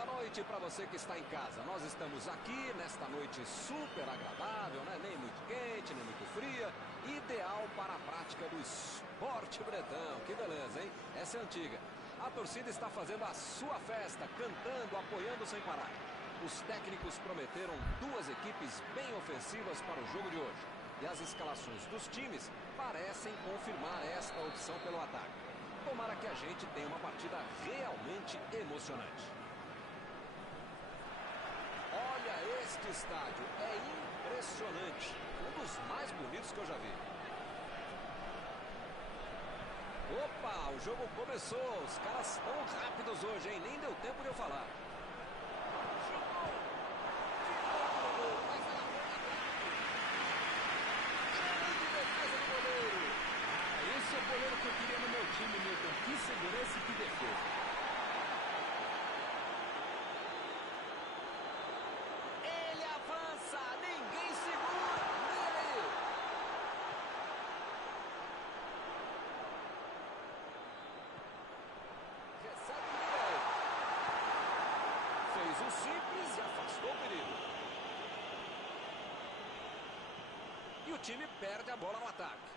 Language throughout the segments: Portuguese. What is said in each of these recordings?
Boa noite para você que está em casa. Nós estamos aqui nesta noite super agradável, né? Nem muito quente, nem muito fria. Ideal para a prática do esporte bretão. Que beleza, hein? Essa é antiga. A torcida está fazendo a sua festa, cantando, apoiando sem parar. Os técnicos prometeram duas equipes bem ofensivas para o jogo de hoje. E as escalações dos times parecem confirmar esta opção pelo ataque. Tomara que a gente tenha uma partida realmente emocionante. Olha este estádio, é impressionante. Um dos mais bonitos que eu já vi. Opa, o jogo começou. Os caras estão rápidos hoje, hein? Nem deu tempo de eu falar. Esse é o goleiro que eu queria no meu time, Milton. Que segurança e que defesa. Ele avança, ninguém segura. Ele. Recebe o direito. Fez o simples e afastou o perigo. E o time perde a bola no ataque.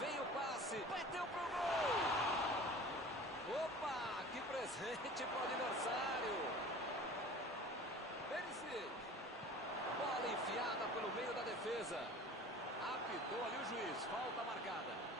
Vem o passe, bateu pro gol! Opa, que presente pro aniversário! Perisic, bola enfiada pelo meio da defesa. Apitou ali o juiz, falta marcada.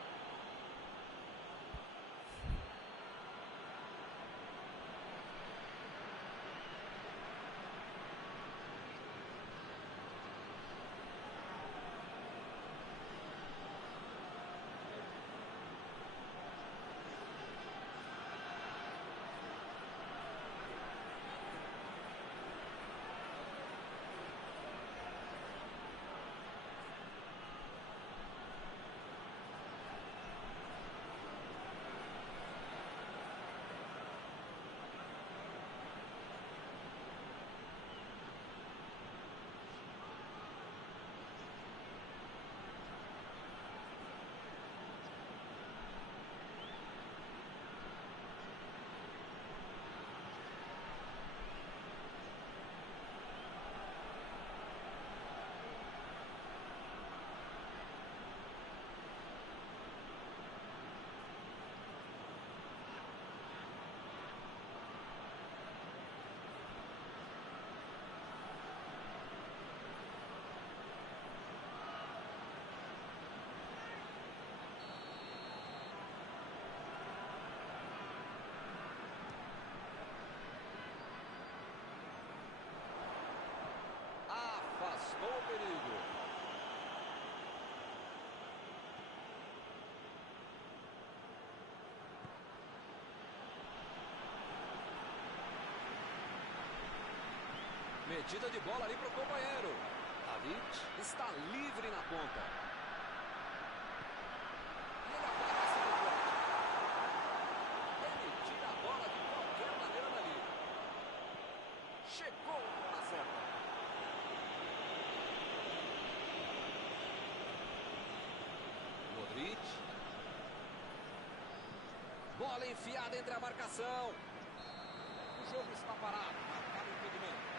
Afastou o perigo. Metida de bola ali para o companheiro. David está livre na ponta. E ele apaga essa bola. Ele tira a bola de qualquer maneira dali. Chegou na certa. Modric. Bola enfiada entre a marcação. O jogo está parado. Marcado o impedimento.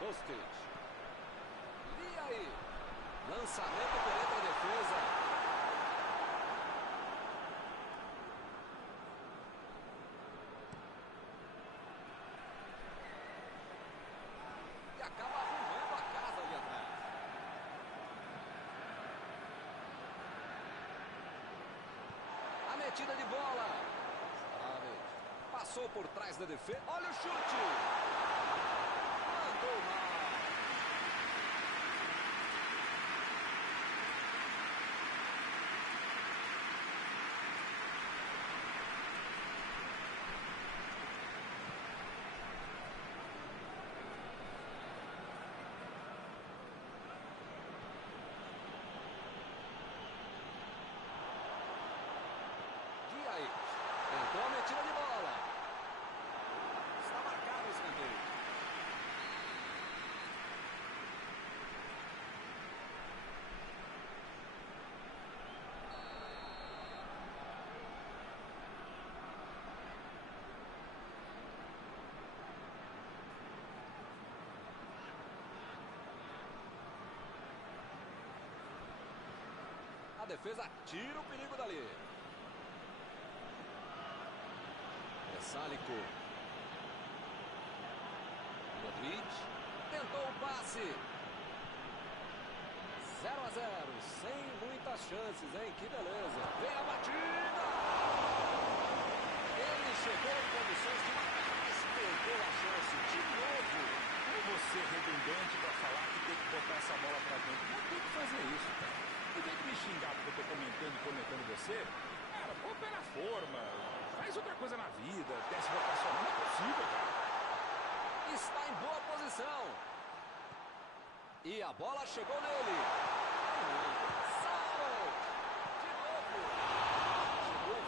Kostic. E aí? Lançamento penetra a defesa. E acaba arrumando a casa batida de bola. Passou por trás da defesa. Olha o chute. Mandou mal. Tentou a metida de bola. Está marcado o escanteio. A defesa tira o perigo dali. Sálico. Modric. Tentou o passe. 0-0. Sem muitas chances, hein? Que beleza. Vem a batida. Ele chegou em condições de marcar, mas perdeu a chance de novo. Eu vou ser redundante para falar que tem que botar essa bola para dentro. Não tem que fazer isso, cara. Em vez de me xingar porque eu tô comentando e comentando você, cara, põe o pé na forma. Faz outra coisa na vida, teste vocacional, não é possível, cara. Está em boa posição. E a bola chegou nele. Salve! De novo. Chegou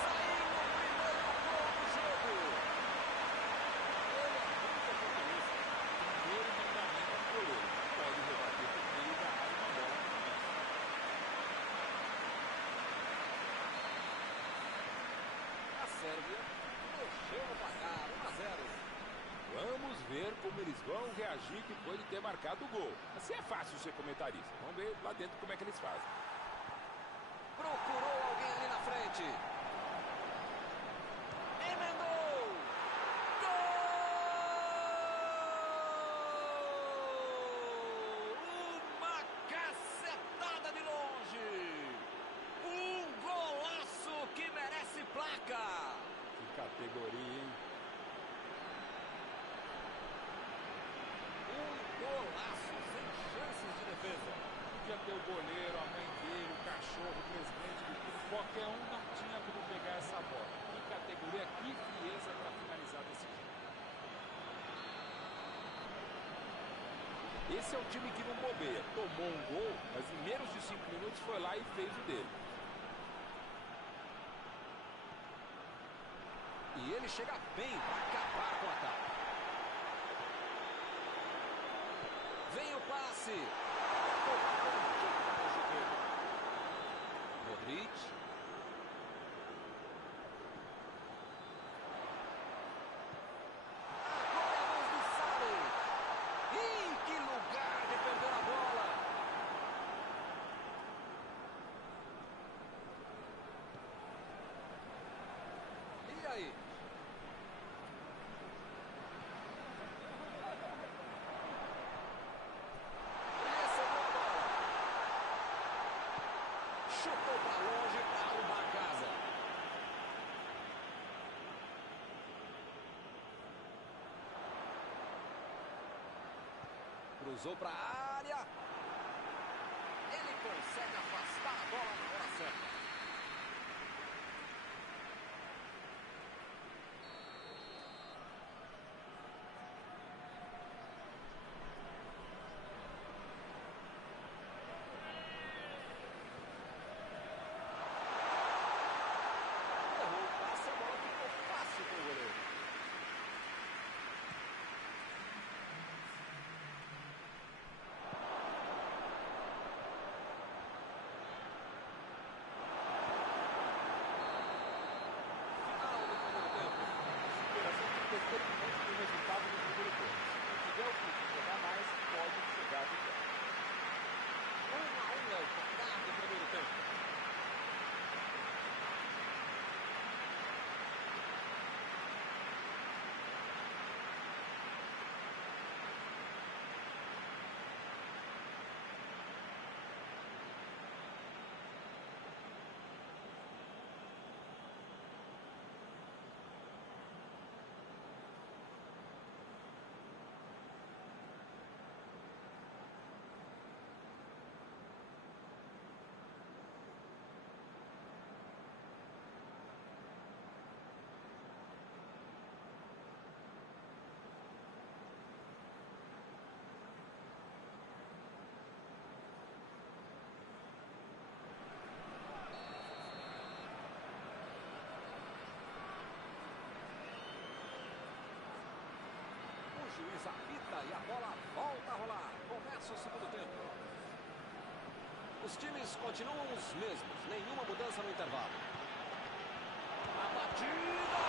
saiu o primeiro gol do jogo. Ele é muito oportunista. Primeiro mandamento do goleiro. Pode rebater por meio da área uma bola. A Sérvia mexeu no placar, 1-0. Vamos ver como eles vão reagir depois de ter marcado o gol. Assim é fácil ser comentarista. Vamos ver lá dentro como é que eles fazem. Procurou alguém ali na frente. Emendou. Gol! Uma cacetada de longe. Um golaço que merece placa. Que categoria, hein? Golaço, sem chances de defesa. Podia ter o goleiro, a mãe dele, o cachorro, o presidente do clube. Qualquer um não tinha como pegar essa bola. Que categoria, que frieza para finalizar desse jeito. Esse é o time que não bobeia. Tomou um gol, mas em menos de 5 minutos foi lá e fez o dele. E ele chega bem para acabar com o ataque. Vem o passe. Modric. Agora é a vez do Sárez. Ih, que lugar de perder a bola. E aí? Chutou para longe para arrumar a casa. Cruzou para a área. Ele consegue afastar a bola na hora certa. juiz apita e a bola volta a rolar. Começa o segundo tempo. Os times continuam os mesmos, nenhuma mudança no intervalo. A batida!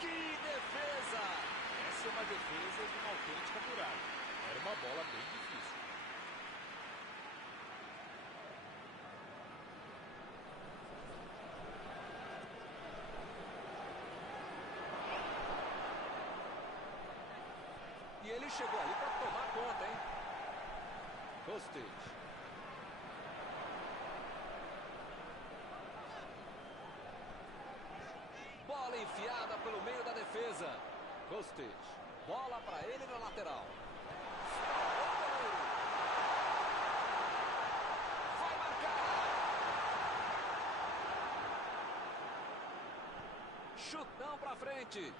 Que defesa! Essa é uma defesa de uma autêntica muralha. Era uma bola bem difícil. E ele chegou ali para tomar conta, hein? Kostic. Bola enfiada pelo meio da defesa. Kostic. Bola para ele na lateral. Vai marcar. Chutão para frente.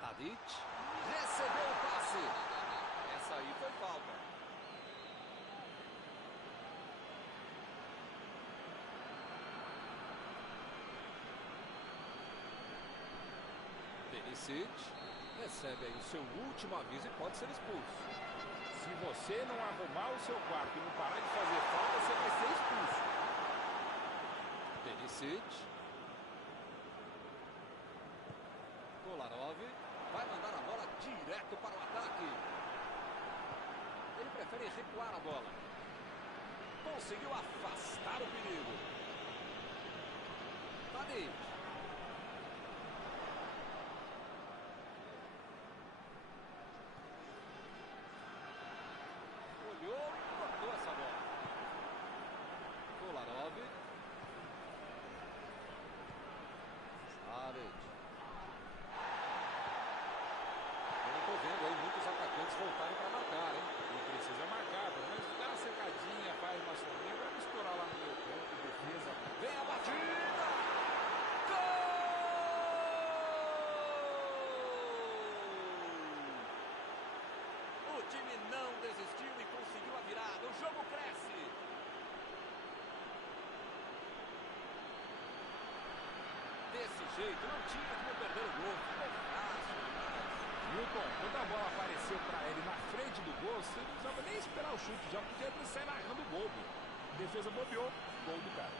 Tadic. Recebeu o passe. Essa aí foi falta. Perisic recebe aí o seu último aviso e pode ser expulso. Se você não arrumar o seu quarto e não parar de fazer falta, você vai ser expulso. Perisic. Kolarov vai mandar a bola direto para o ataque. Ele prefere recuar a bola. Conseguiu afastar o perigo. Tadic. Olhou e cortou essa bola. Kolarov. Savic. Vendo aí muitos atacantes voltarem para marcar, hein? E precisa marcar, pelo menos dá uma secadinha, faz uma sombrinha para misturar lá no meio campo, defesa. Vem a batida! Gol! O time não desistiu e conseguiu a virada. O jogo cresce. Desse jeito, não tinha como perder o gol. Ficou fácil demais. Milton, quando a bola apareceu para ele na frente do gol, você não precisava nem esperar o chute, já podia sair narrando o gol. A defesa bobeou, gol do cara.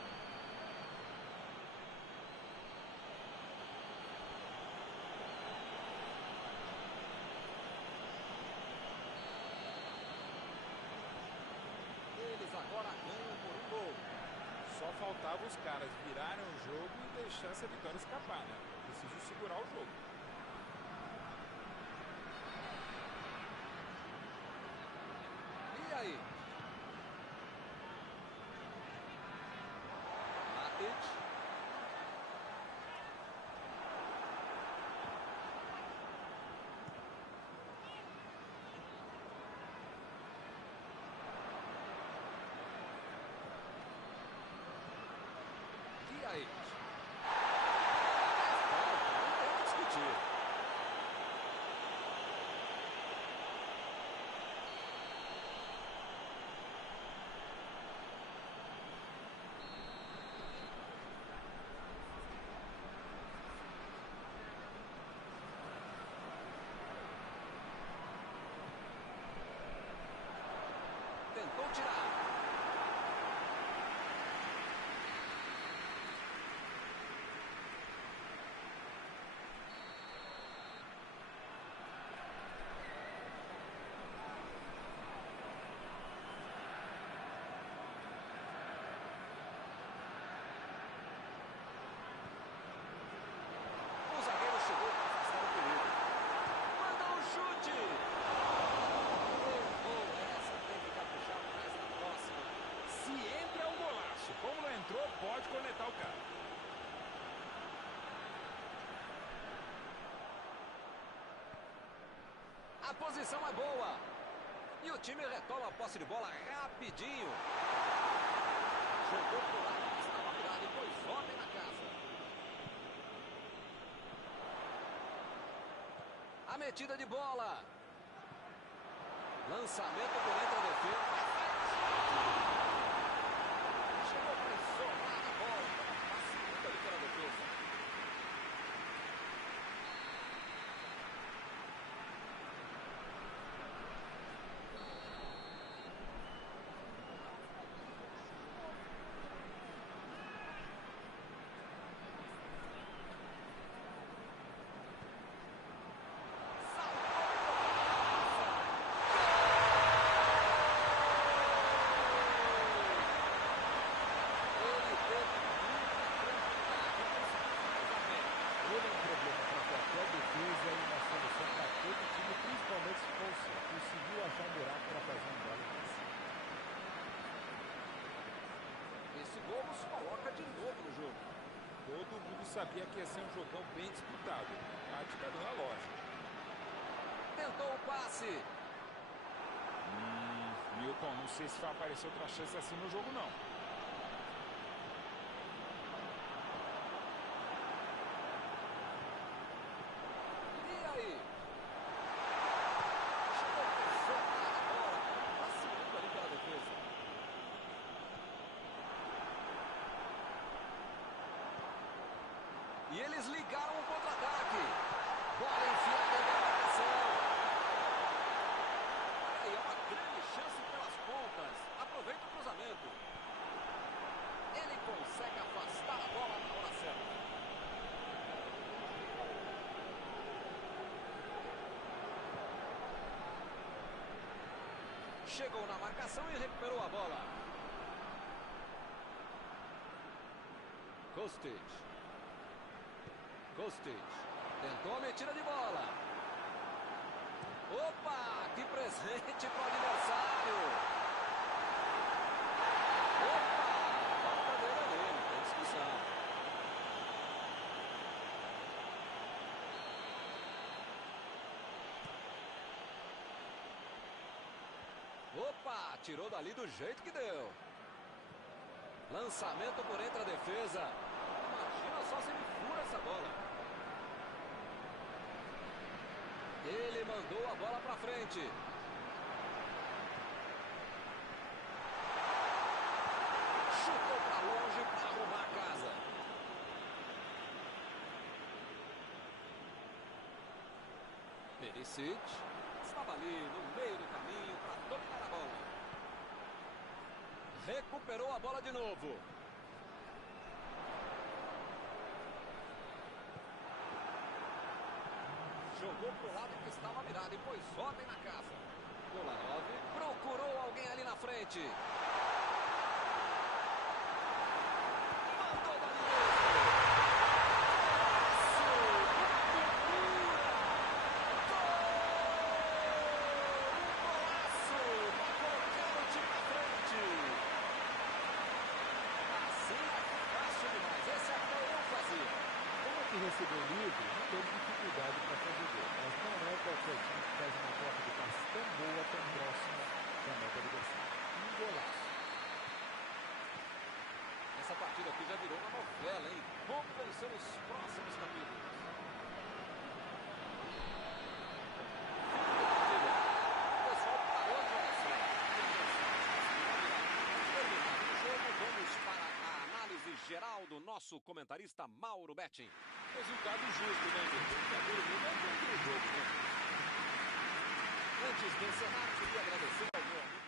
Eles agora ganham por um gol. Só faltava os caras virarem o jogo e deixar essa vitória escapar, né? Preciso segurar o jogo. E aí? Matic. E aí? Não tem o que discutir. Tentou tirar. O zagueiro chegou para afastar o perigo. Manda um chute. Errou. Essa tem que caprichar mais na próxima. Se entra é um golaço. Como não entrou, pode cornetar o cara. A posição é boa. E o time retoma a posse de bola rapidinho. Jogou pro lado que estava virado e pôs ordem na casa. A metida de bola. Lançamento por entre a defesa. Chegou para isolar a bola. Facilita ali pela defesa. coloca de novo no jogo. Todo mundo sabia que ia ser um jogão bem disputado. Tática do relógio. Tentou o passe. Milton, não sei se vai aparecer outra chance assim no jogo, não. E aí? Chegou com soco na bola. Passeando ali pela defesa. E eles ligaram o contra-ataque. Bola enfiada na marcação. Aí é uma grande chance pelas pontas. Aproveita o cruzamento. Ele consegue afastar a bola na hora certa. Chegou na marcação e recuperou a bola. Kostic. Tentou a metida de bola. Opa, que presente para o adversário. Opa, falta dele ali, não tem discussão. Opa, tirou dali do jeito que deu. Lançamento por entre a defesa. Imagina só se ele fura essa bola. Ele mandou a bola para frente. Chutou para longe para arrumar a casa. Perisic estava ali no meio do caminho para dominar a bola. Recuperou a bola de novo. Jogou pro lado que estava virado e pôs ordem na casa. Kolarov procurou alguém ali na frente. Mandou dali mesmo. Golaço! Vai colocar o time na frente. Assim é fácil demais. Esse até eu fazia. Como que recebeu livre, não teve dificuldade para fazer gol. Mas não é qualquer time que faz uma troca de passe tão boa, tão próxima da meta adversária. Um golaço. Essa partida aqui já virou uma novela, hein? Vamos vencer os próximos capítulos. O pessoal parou de jogação. Terminado o jogo, vamos para a análise geral do nosso comentarista Mauro Betting. Resultado justo, né, gente? Todo mundo é bom aquele jogo, né? Antes de encerrar, queria agradecer ao meu amigo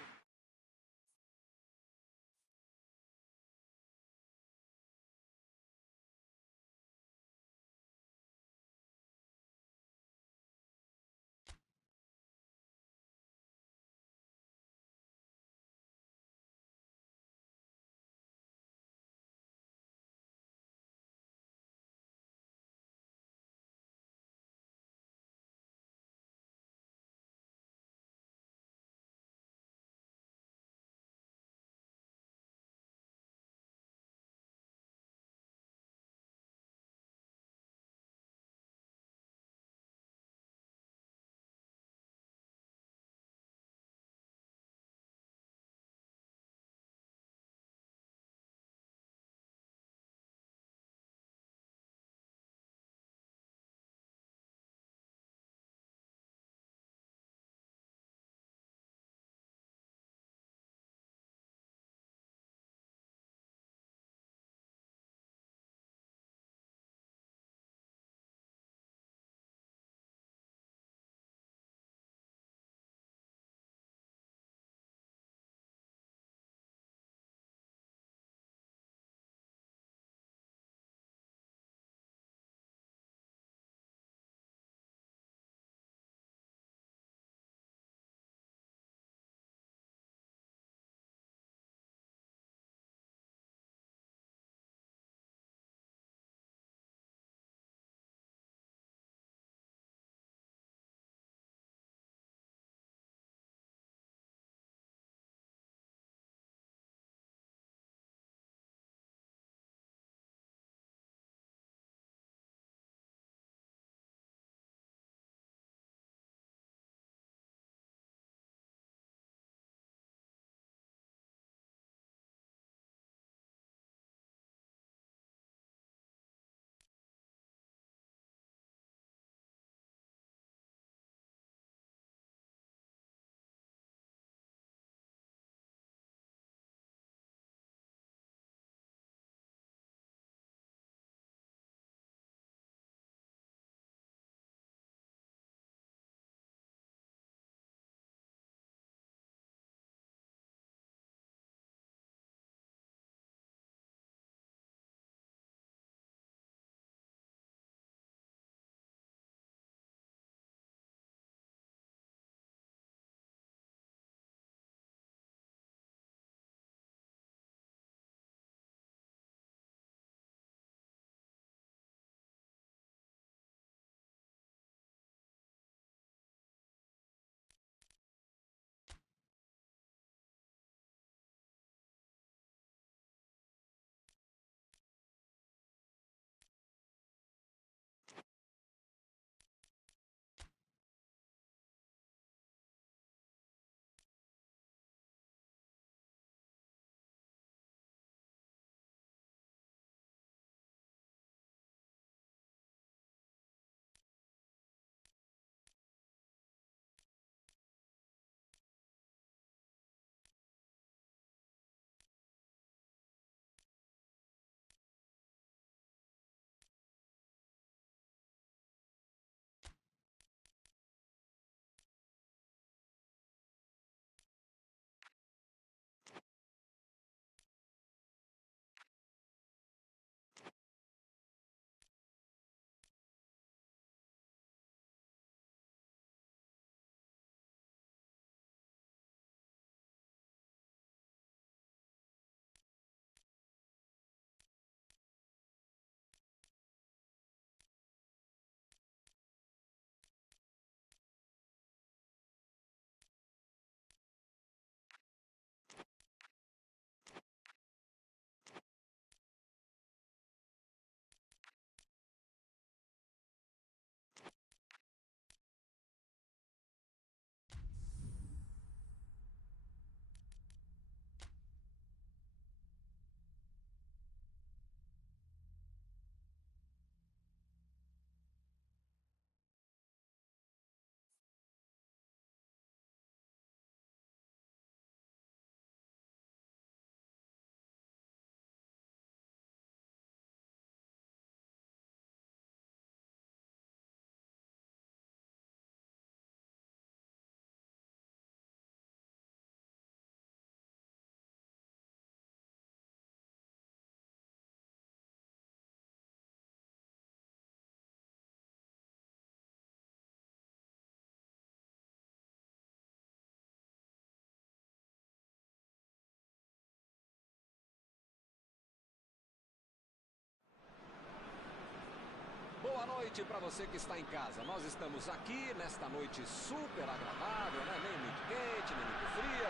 Boa noite para você que está em casa. Nós estamos aqui nesta noite super agradável, né? Nem muito quente, nem muito fria.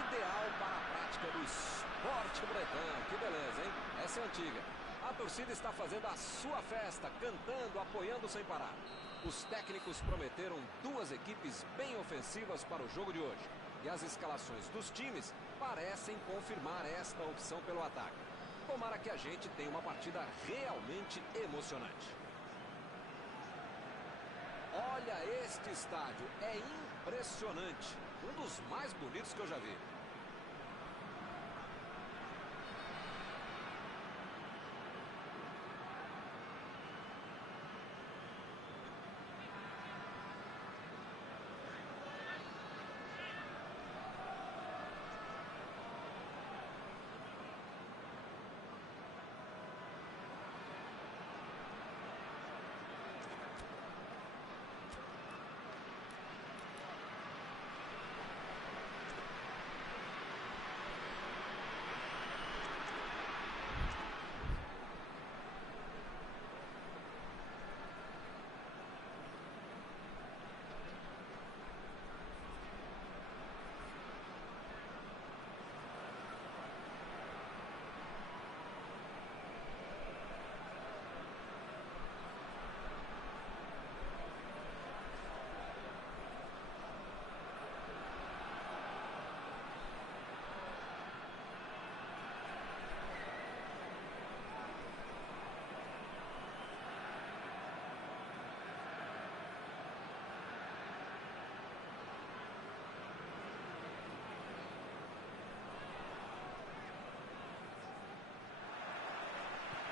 Ideal para a prática do esporte bretão. Que beleza, hein? Essa é antiga. A torcida está fazendo a sua festa, cantando, apoiando sem parar. Os técnicos prometeram duas equipes bem ofensivas para o jogo de hoje. E as escalações dos times parecem confirmar esta opção pelo ataque. Tomara que a gente tenha uma partida realmente emocionante. Olha este estádio, é impressionante. Um dos mais bonitos que eu já vi.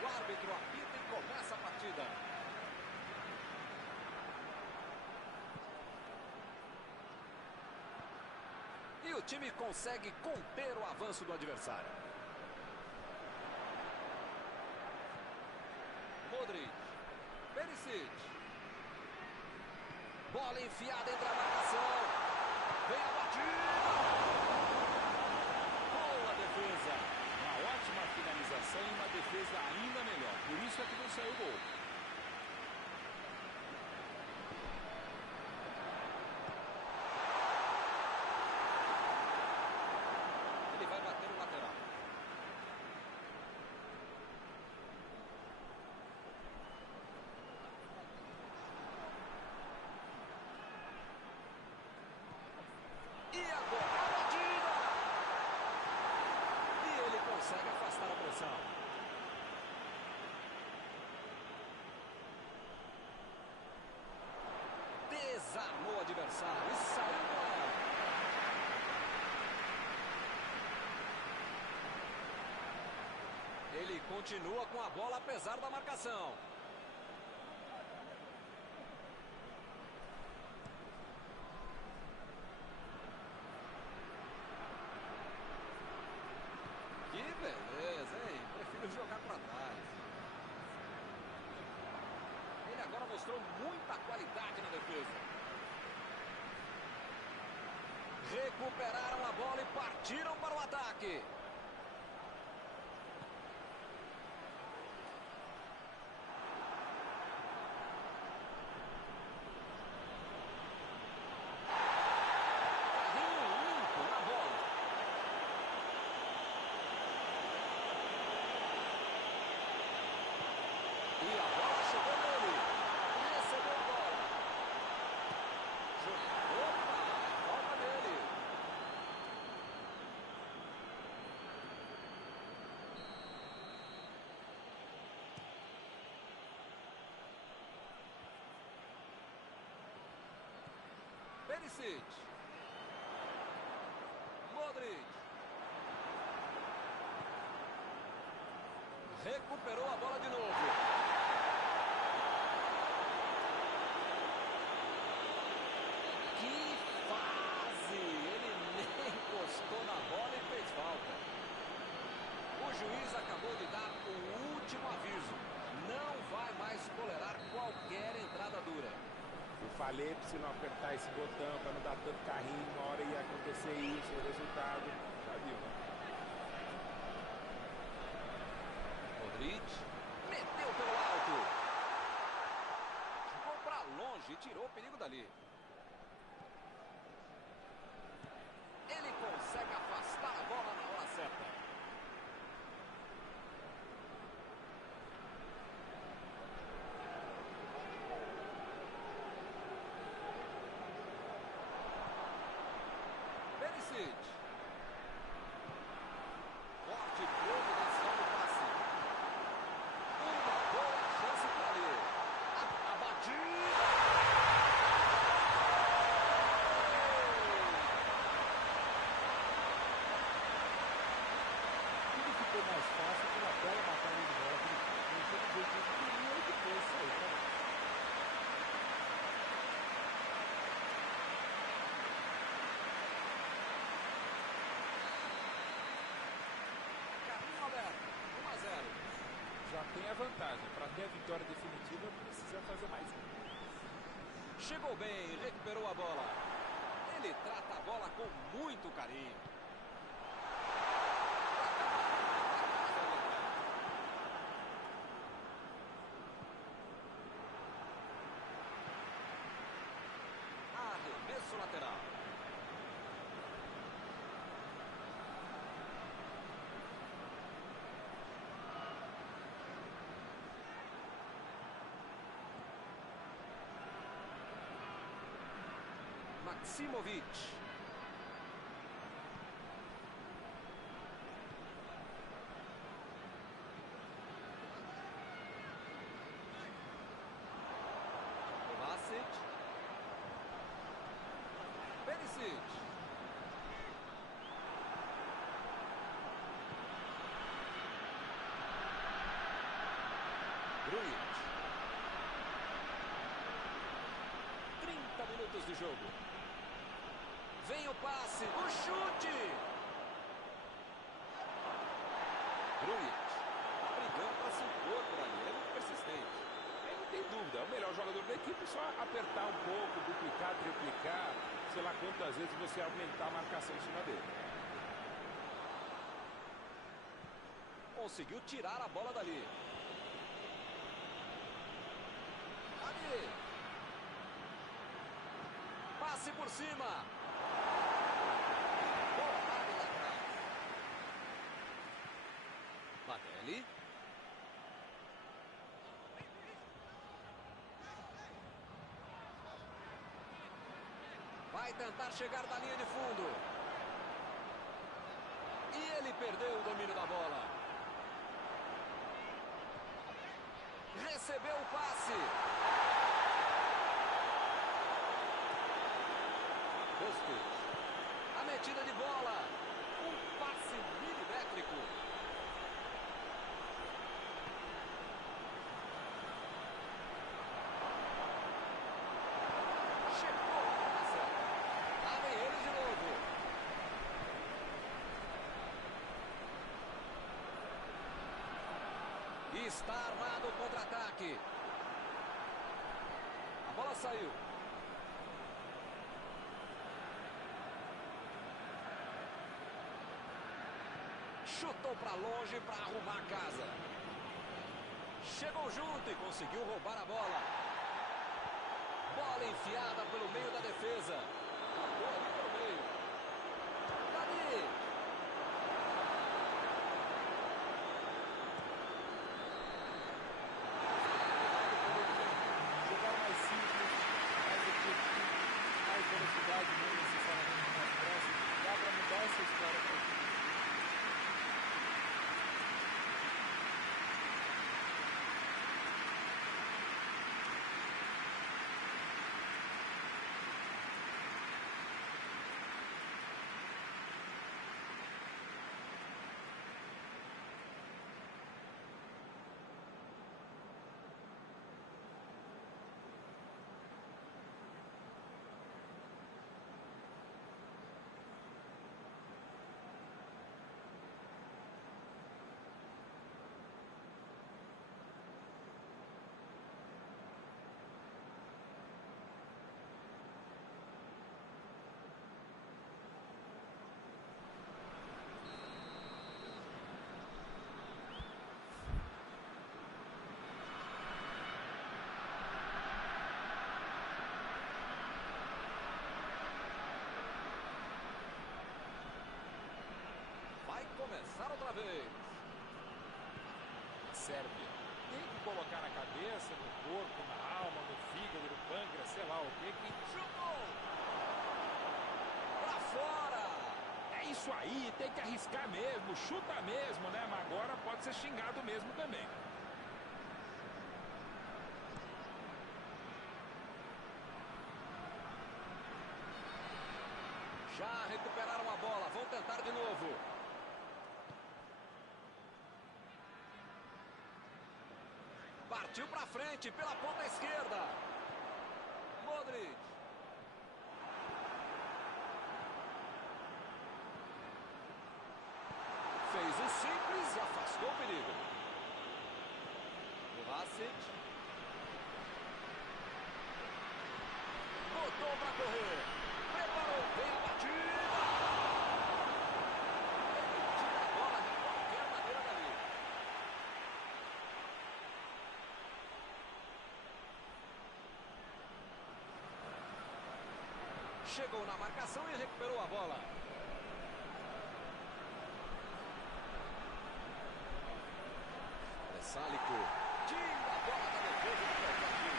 O árbitro apita e começa a partida. E o time consegue conter o avanço do adversário. Modric. Perisic. Bola enfiada entre a marcação. Vem a batida. Boa defesa. Uma ótima finalização e uma defesa ainda melhor. Por isso é que não saiu o gol. Ele vai bater o lateral. E agora a batida! E ele consegue afastar a pressão. Desarmou o adversário e saiu do ar. Ele continua com a bola apesar da marcação. Que beleza, hein? Prefiro jogar para trás. Ele agora mostrou muita qualidade na defesa. Recuperaram a bola e partiram para o ataque. Carrinho limpo na bola. E a bola chegou nele. Recebeu a bola. Opa, falta dele. Perisic. Modric. Recuperou a bola de novo. Que fase! Ele nem encostou na bola e fez falta. O juiz acabou de dar o último aviso. Não vai mais tolerar qualquer entrada dura. Eu falei pra você não apertar esse botão, pra não dar tanto carrinho, uma hora ia acontecer isso, o resultado, já viu, né? Modric meteu pelo alto. tirou o perigo dali. Ele consegue afastar a bola na hora certa. Perisic. Forte combinação no passe. Uma boa chance para ali. A batida. Tudo ficou mais fácil pela bela batalha de bola que ele fez um jeito de imprimir e depois saiu para lá. Caminho aberto. 1 a 0. Já tem a vantagem. Para ter a vitória definitiva, precisa fazer mais um. Chegou bem, recuperou a bola. Ele trata a bola com muito carinho. Arremesso lateral. Maksimovic. Kovacic. Perisic. Grujic. 30 minutos de jogo. Vem o passe, o chute. Grujic. Tá brigando para se impor por ali, ele é muito persistente. Aí não tem dúvida, é o melhor jogador da equipe, só apertar um pouco, duplicar, triplicar, sei lá quantas vezes você aumentar a marcação em cima dele. Conseguiu tirar a bola dali. Ali. Passe por cima. Botaram lá atrás. Batelli. Vai tentar chegar na linha de fundo. E ele perdeu o domínio da bola. Recebeu o passe. Busquets. A metida de bola. Um passe milimétrico. Chegou a bola certa. Lá vem ele de novo. E está armado o contra-ataque. A bola saiu. Chutou para longe para arrumar a casa. Chegou junto e conseguiu roubar a bola. Bola enfiada pelo meio da defesa. Tocou ali pelo meio. Dali. Jogar mais simples, mais objetivo, mais velocidade, não necessariamente mais pressa. Dá para mudar essa história para o time. Sérvia. Tem que colocar na cabeça, no corpo, na alma, no fígado, no pâncreas, sei lá o que. Chutou! Pra fora! É isso aí, tem que arriscar mesmo, chuta mesmo, né? Mas agora pode ser xingado mesmo também. Já recuperaram a bola, vão tentar de novo. Partiu pra frente, pela ponta esquerda. Modric. Fez o simples e afastou o perigo. Kovacic. Botou pra correr. Preparou bem a batida. Ele tira a bola de qualquer maneira dali. Chegou na marcação e recuperou a bola. Sálico. Tira a bola da defesa do Atlético.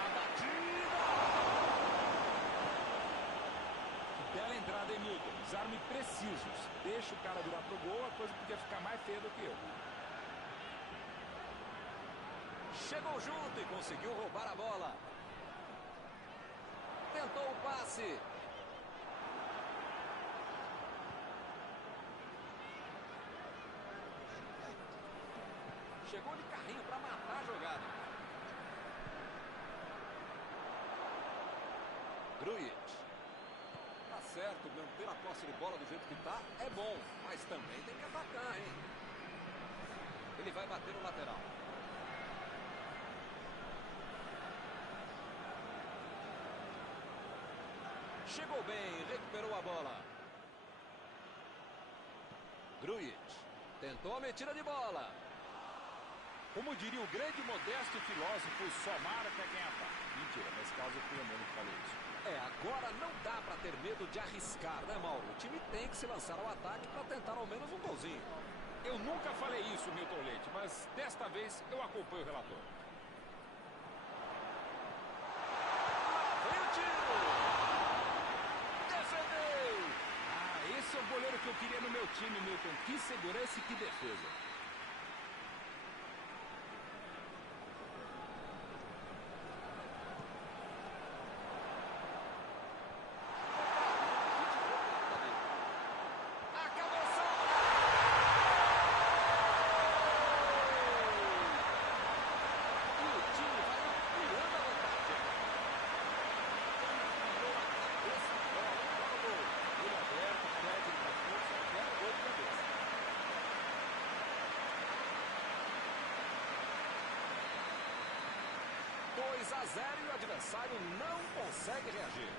A batida. Bela entrada, hein, Milton? Desarme precisos. Deixa o cara virar pro gol, a coisa podia ficar mais feia do que eu. Chegou junto e conseguiu roubar a bola. Tentou o passe. Chegou de carrinho para matar a jogada. Grujic. Tá certo, manter a posse de bola do jeito que tá é bom, mas também tem que atacar, hein? Ele vai bater no lateral. Chegou bem, recuperou a bola. Grujic. Tentou a metida de bola. Como diria o grande modesto filósofo, só marca quem ataca. Mentira, nesse caso foi o Mano que falou isso. Agora não dá para ter medo de arriscar, né, Mauro? O time tem que se lançar ao ataque para tentar ao menos um golzinho. Eu nunca falei isso, Milton Leite, mas desta vez eu acompanho o relator. Lá vem o tiro! Defendeu! Esse é o goleiro que eu queria no meu time, Milton. Que segurança e que defesa. A 0 e o adversário não consegue reagir.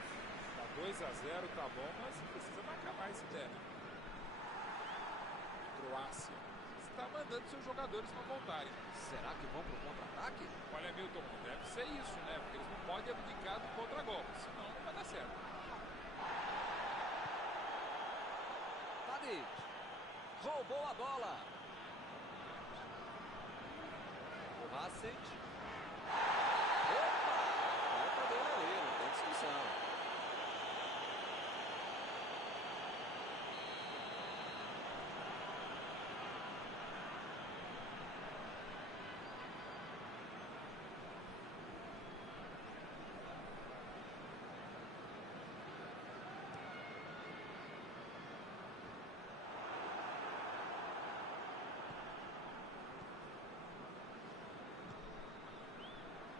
Tá 2-0, tá bom, mas precisa marcar mais se der, né? Croácia. Está mandando seus jogadores não voltarem. Será que vão pro contra-ataque? Olha, Milton, deve ser isso, né? Porque eles não podem abdicar do contra-golpe, senão não vai dar certo. Tadic. Roubou a bola. Kovacic.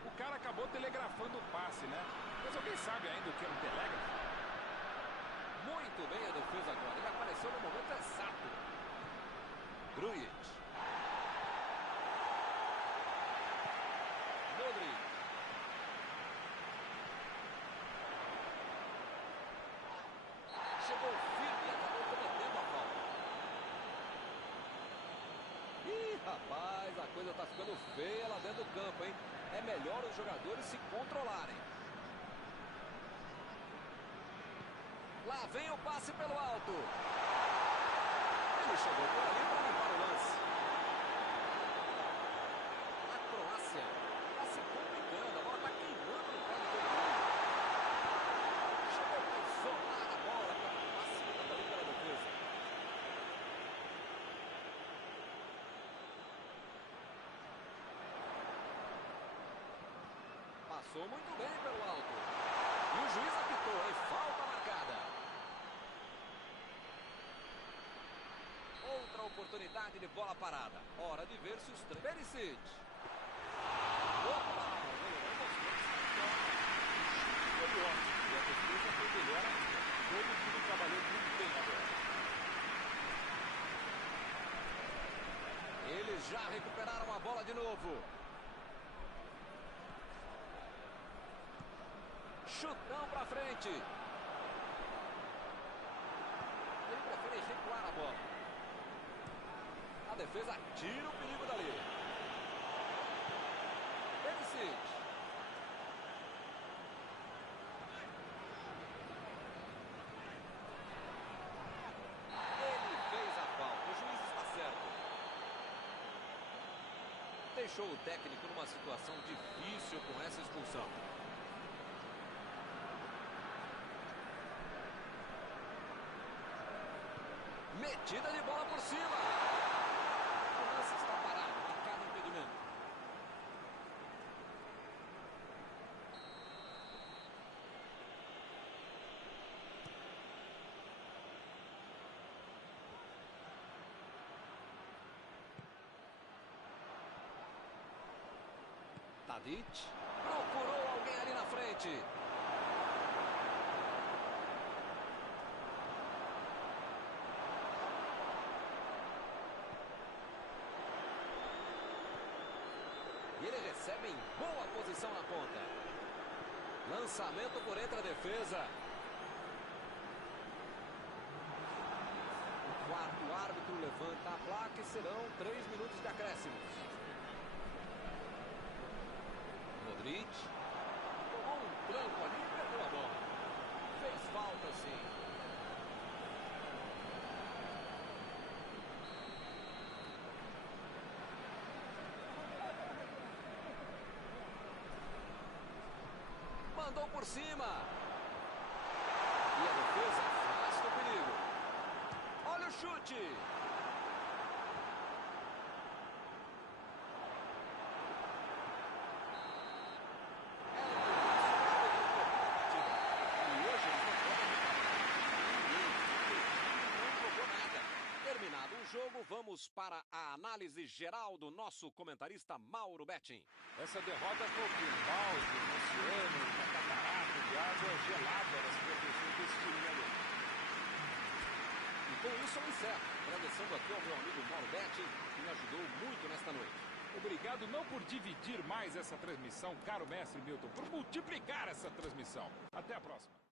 O cara acabou telegrafando o passe, né? Mas alguém sabe ainda o que é um telégrafo? Muito bem a defesa agora. Ele apareceu no momento exato. Grujic. Modric. Chegou firme e acabou cometendo a falta. Ih, rapaz, a coisa tá ficando feia lá dentro do campo, hein? É melhor os jogadores se controlarem. Lá vem o passe pelo alto. Ele chegou por ali para limpar o lance. Passou muito bem pelo alto. E o juiz apitou, hein? Falta marcada. Outra oportunidade de bola parada. Hora de ver se os três... Perisic. Opa! Foi ótimo. E a defesa foi melhor ainda. Todo time trabalhou muito bem agora. Eles já recuperaram a bola de novo. Chutão pra frente. Ele prefere recuar a bola. A defesa tira o perigo dali. Perisic. Ele fez a falta. O juiz está certo. Deixou o técnico numa situação difícil com essa expulsão. Metida de bola por cima. O lance está parado, marcado impedimento. Tadic procurou alguém ali na frente. E ele recebe em boa posição na ponta. Lançamento por entre a defesa. O quarto árbitro levanta a placa e serão 3 minutos de acréscimos. Modric. Tomou um tranco ali e perdeu a bola. Fez falta sim. Mandou por cima. E a defesa afasta o perigo. Olha o chute. E hoje eles não podem não jogou nada. Terminado o jogo, vamos para a análise geral do nosso comentarista Mauro Betting. Essa derrota foi um balde no oceano, uma catarata de água gelada nas proteções desse time, né, Lê? E com isso eu encerro, agradecendo aqui ao meu amigo Mauro Betting, que me ajudou muito nesta noite. Obrigado não por dividir mais essa transmissão, caro mestre Milton, por multiplicar essa transmissão. Até a próxima.